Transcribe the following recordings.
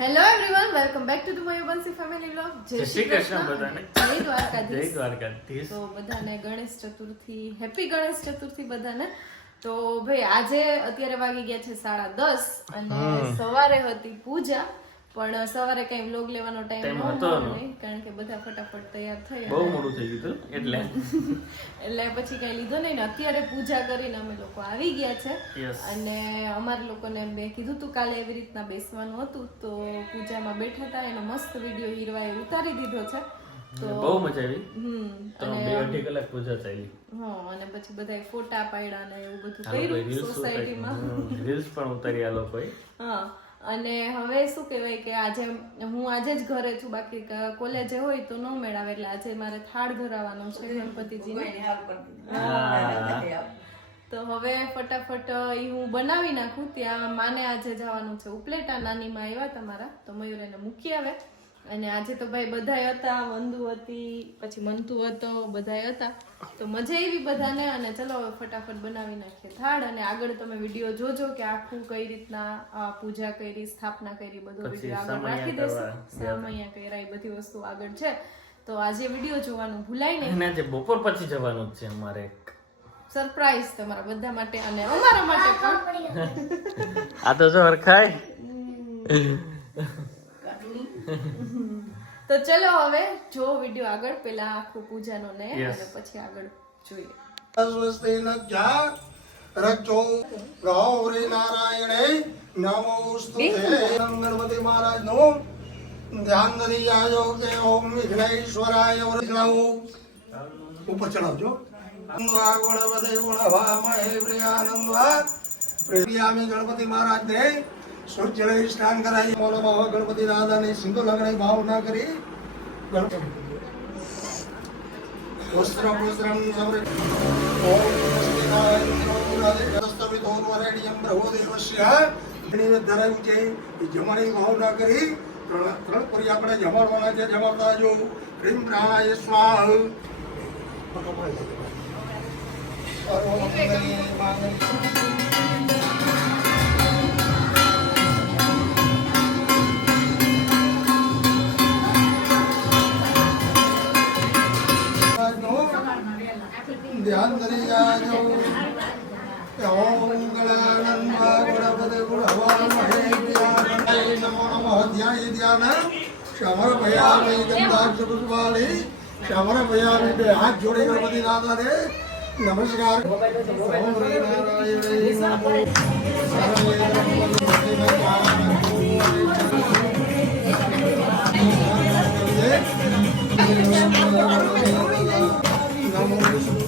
Hello everyone welcome back to the Mayubansi family vlog Jai Shri Krishna બધાને. જય જય દ્વારકાધીશ. દ્વારકાધીશ તો બધાને ગણેશ ચતુર્થી હેપી ગણેશ ચતુર્થી બધાને. તો ભાઈ આજે અત્યારે વાગી ગયા છે સાડા દસ અને સવારે હતી પૂજા. પણ સવારે કઈ વ્લોગ લેવાનો ટાઈમ હતો કારણ કે બધા ફટાફટ તૈયાર થઈ બહુ મોડું થઈ ગયું એટલે. એટલે પછી કઈ લીધો નહીં ને અત્યારે પૂજા કરીને અમે લોકો આવી ગયા છે. અને અમારા લોકોને મેં કીધું તું કાલે એવી રીતના બેસવાનું હતું તો પૂજામાં બેઠા હતા એનો મસ્ત વીડિયો હીરવાએ ઉતારી દીધો છે. તો બહુ મજા આવી. હમ અને બે અઢી કલાક પૂજા ચાલી હા અને પછી બધા ફોટા પાડ્યા ને એવું બધું કર્યું સોસાયટીમાં રીલ્સ પણ ઉતારી આ લોકોએ. હા. અને હવે શું કહેવાય કે આજે હું આજે જ ઘરે છું બાકી કોલેજે હોય તો ન મેળાવે એટલે આજે મારે થાળ ધરાવવાનો છે ગણપતિજીને. તો હવે ફટાફટ એ હું બનાવી નાખું ત્યાં માને આજે જવાનું છે ઉપલેટા નાની માં આવ્યા તમારા તો મયુર એને મૂકી આવે. અને આજે તો ભાઈ બધાય હતા વંદુ હતી પછી મંતુ હતો બધાય હતા. તો મજા આવી બધાને અને ચલો હવે ફટાફટ બનાવી નાખીએ થાળ અને આગળ તમે વીડિયો જોજો કે આખું કઈ રીતના આ પૂજા કરી સ્થાપના કરી બધો વીડિયો આગળ રાખી સમયા સામૈયા કર્યા બધી વસ્તુ આગળ છે. તો આજે વીડિયો જોવાનું ભૂલાય નહીં. આજે બપોર પછી જવાનું છે અમારે સરપ્રાઈઝ તમારા બધા માટે અને અમારા માટે પણ. આ તો જો હરખાય તો ચલો હવે જો વીડિયો આગળ પેલા આખું પૂજાનો ને. અને પછી આગળ જોઈએ સ્વસ્તિ નજ્જા રજો ગૌરી નારાયણે નમોસ્તુ ગણપતિ મહારાજ નો ધ્યાન ધરી જાજો કે ઓમ વિઘ્નેશ્વરાય વિઘ્નઉ ઉપર ચડાવજો ગુણવદે ગુણવામહે પ્રિયાનંદવા પ્રિયામી ગણપતિ મહારાજને સૂર્યને સ્નાન કરાવી મોલો ભાવ ગણપતિ દાદાને સિંધુ લગ્ન ભાવના કરી વસ્ત્ર વસ્ત્રમ સમૃદ્ધ ધરાયું છે એ ભાવ ના કરી. ત્રણ પરી આપણે જમાડવાના જમાડતા જો. ક્રીમ પ્રાણાય સ્વાહ ધ્યાન ધરી જાજો. ઓમ ગણાનંદા ગણપતિ ગુણવામહે પ્રિયાનંદાય નમો. નમઃ ધ્યાય ધ્યાન. શમર ભયામી ગંધાક્ષ પુષ્પાલી શમર ભયામી બે હાથ જોડે ગણપતિ નમસ્કાર. નમો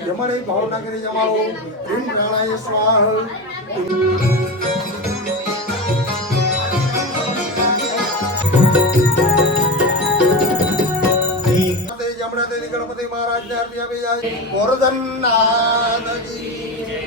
જમણે ભાવના કરી જમાવો ક્રીમ પ્રાણાય સ્વાહ ગણપતિ મહારાજ ને અર્પી આપી જાય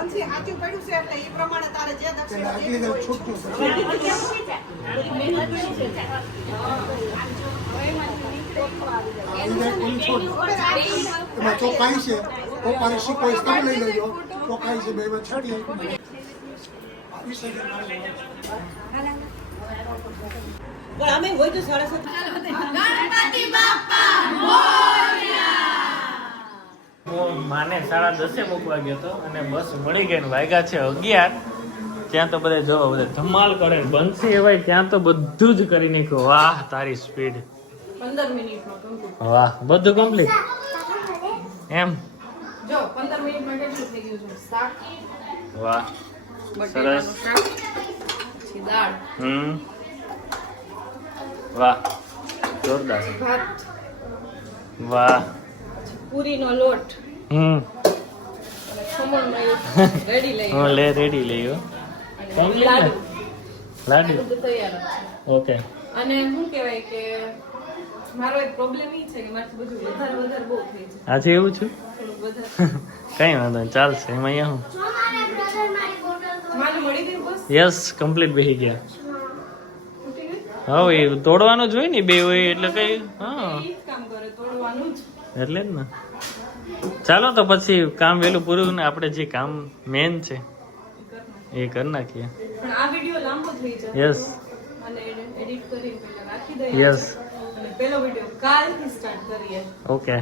વંશી સાચું પડ્યું છે એટલે એ પ્રમાણે તારે જે દક્ષિણા ચોખાઈ છે. પપ્પાને શીખવાય તમે લઈ લેજો. ચોખાઈ છે બે એમાં છાડી આવી વિસર્જન પણ અમે હોય તો સાડા સાત હું માને સાડા દસે મૂકવા ગયો હતો અને બસ મળી ગઈ ને વાગ્યા છે અગિયાર. ત્યાં તો બધા જો બધા ધમાલ કરે બંસી એવાય ત્યાં તો બધું જ કરી નાખ્યું. વાહ તારી સ્પીડ પંદર મિનિટમાં વાહ બધું કમ્પ્લીટ એમ? જો પંદર મિનિટમાં કેટલું થઈ ગયું છે? વાહ સરસ. હમ. વાહ જોરદાર. વાહ. પૂરીનો લોટ. હમ. લે રેડી લઈ લાડુ. ઓકે. અને શું કહેવાય કે મારો એક પ્રોબ્લેમ ઈ છે કે મારે બધું વધારે વધારે બહુ થઈ જાય. આજે એવું છું? કઈ વાંધો નહીં ચાલશે એમાં અહીંયા હું. મારે મળી ગયું બસ? યસ કમ્પ્લીટ બેસી ગયા. હવે એ તોડવાનું જ હોય ને બે હોય એટલે કઈ હા. એ જ કામ કરે તોડવાનું જ. એટલે જ ને. ચાલો તો પછી કામ વહેલું પૂરું ને આપણે જે કામ મેન છે એ કરી નાખીએ. યસ યસ પેલો વિડિયો કાલથી સ્ટાર્ટ કરીએ. ઓકે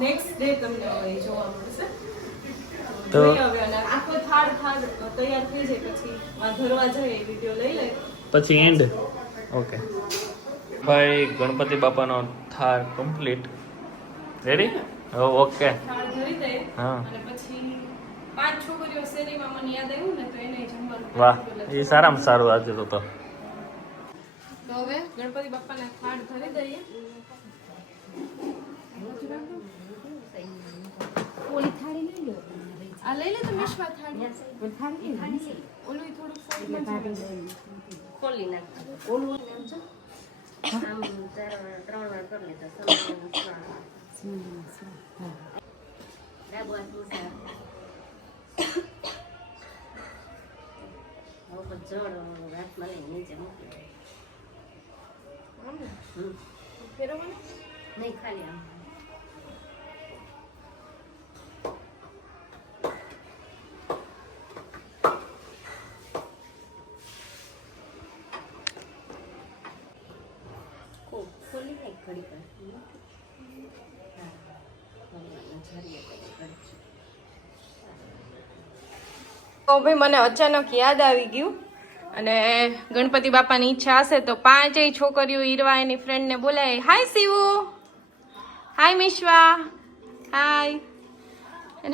નેક્સ્ટ ડે તમને હવે જોવા મળશે. તો- જોઈએ હવે અને આખો થાળ થાળ તૈયાર થઈ જાય પછી આ જાય વિડિયો લઈ લે પછી એન્ડ ઓકે ભાઈ ગણપતિ બાપાનો થાર કમ્પ્લીટ રેડી ઓકે. થાળ હા. અને પછી પાંચ છોકરીઓ શેરીમાં મને યાદ આવ્યું ને તો એને જમવાનું વાહ એ સારામાં સારું આજે તો તો. હવે ગણપતિ બાપાને થાળ ધરી દઈએ. ઓલી લો. આ લઈ લે તો મિશ્વા થાળી. ઓલું ઈ થોડુંક સાઈડમાં ખોલી નાખ ઓલું આમ ચાર ત્રણ વાર કરી લીધા. સમાન સ્વાહા. ડાબુ હાથ મુસા. હવે પછી જળ હાથમાં લઈને નીચે મૂકી દે. આમ ને? હમ. ફેરવવાનું? નહીં ખાલી આમ ખો- ખોલી નાખ ઘડી વાર. તો ભાઈ મને અચાનક યાદ આવી ગયું અને ગણપતિ બાપાની ઈચ્છા હશે તો પાંચેય છોકરીઓ ઈરવા એની ફ્રેન્ડને બોલાય. હાય શિવુ. હાય મિશ્વા. હાય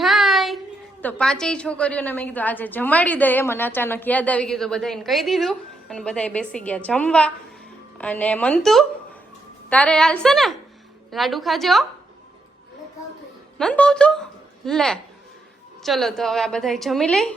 હાય તો પાંચેય છોકરીઓને મેં કીધું, આજે જમાડી દઈએ મને અચાનક યાદ આવી ગયું તો બધાને કહી દીધું અને બધાએ બેસી ગયા જમવા. અને મંતુ, તારે હાલશે ને? લાડુ ખાજો. નથી ભાવતું? લે ચલો તો હવે આ બધા જમી લઈ